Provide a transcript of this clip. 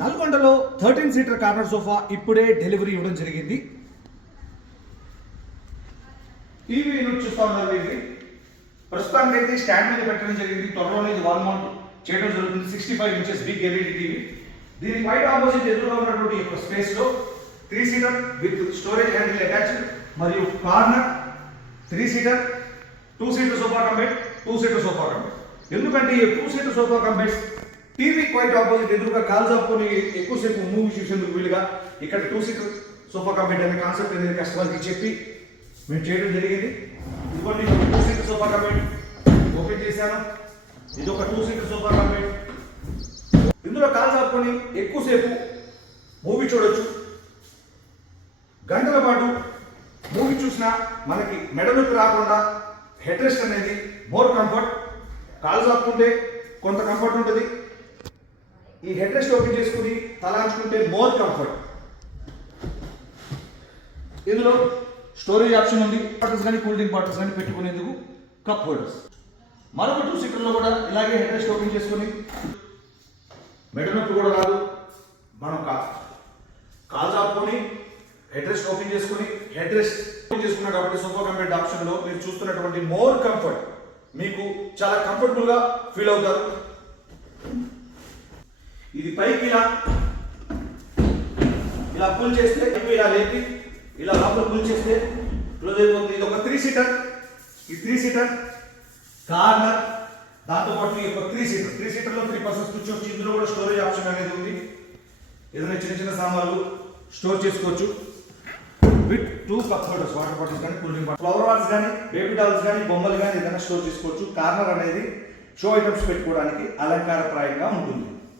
నల్గొండలో thirteen seater corner sofa ఇప్పుడే delivery ఇవ్వడం జరిగింది. టీవీ యూనిట్ చూస్తా ఉన్నారు ఇది. ప్రస్తుతానికి అయితే స్టాండ్ మీద పెట్టడం జరిగింది. త్వరలోనే ఇది వాల్ మౌంట్ చేయడం జరుగుతుంది. Sixty five inches big LED TV. దీని వైట్ ఆపోజిట్ ఎదురుగా ఉన్నటువంటి యొక్క స్పేస్లో three seater with storage handle attached మరియు corner three seater two seater sofa cum bed two seater sofa cum bed ఎందుకంటే ఈ two seater sofa cum beds TV quite opposite ఎదురుగా కాల్ చాపుకొని ఎక్కువసేపు మూవీ చూసేందుకు వీలుగా ఇక్కడ టూ సీటర్ సోఫా కంపెనీ అనే కాన్సెప్ట్ అనేది కస్టమర్కి చెప్పి మేము చేయడం జరిగింది. ఇదిగోండి two seater sofa company open చేశాను. ఇది ఒక టూ సీటర్ సోఫా కంపెనీ ఇందులో కాల్ చాపుకొని ఎక్కువసేపు మూవీ చూడొచ్చు. గంటల పాటు మూవీ చూసినా మనకి మెడ నొప్పి రాకుండా హెడ్ రెస్ట్ అనేది మోర్ కంఫర్ట్. కాలు చాపుకుంటే కొంత కంఫర్ట్ ఉంటుంది. ఈ హెడ్ రెస్ట్ ఓపెన్ చేసుకుని తలాంచుకుంటే మోర్ కంఫర్ట్. ఇందులో స్టోరేజ్ ఆప్షన్ ఉంది. బాటిల్స్ కానీ కూల్ డ్రింక్ బాటిల్స్ కానీ పెట్టుకునేందుకు కప్ హోల్డర్స్. మరొక టూ సీటర్లో కూడా ఇలాగే హెడ్ రెస్ట్ ఓపెన్ చేసుకుని మెడ నొప్పి కూడా రాదు. మనం కాదు కాల్ చాపుకొని హెడ్ రెస్ట్ ఓపెన్ చేసుకుని హెడ్ రెస్ట్ ఓపెన్ చేసుకున్నా కాబట్టి సూపర్ కంఫర్ట్ ఆప్షన్లో మీరు చూస్తున్నటువంటి మోర్ కంఫర్ట్ మీకు చాలా కంఫర్టబుల్గా ఫీల్ అవుతారు. ఇది పైకి ఇలా ఇలా పుల్ చేస్తే పైకి ఇలా లేపి ఇలా లోపల పుల్ చేస్తే క్లోజ్ అయిపోతుంది. ఇది ఒక త్రీ సీటర్ ఈ త్రీ సీటర్ కార్నర్ దాంతో పాటు ఈ యొక్క త్రీ సీటర్ త్రీ సీటర్లో త్రీ పర్సన్స్ కూర్చోవచ్చు. ఇందులో కూడా స్టోరేజ్ ఆప్షన్ అనేది ఉంది. ఏదైనా చిన్న చిన్న సామాన్లు స్టోర్ చేసుకోవచ్చు. With two cup holders water bottles కానీ కూల్ డ్రింక్ ఫ్లవర్ వాట్స్ కానీ బేబీ డాల్స్ కానీ బొమ్మలు కానీ ఏదైనా స్టోర్ చేసుకోవచ్చు. కార్నర్ అనేది షో ఐటమ్స్ పెట్టుకోవడానికి అలంకారప్రాయంగా ఉంటుంది.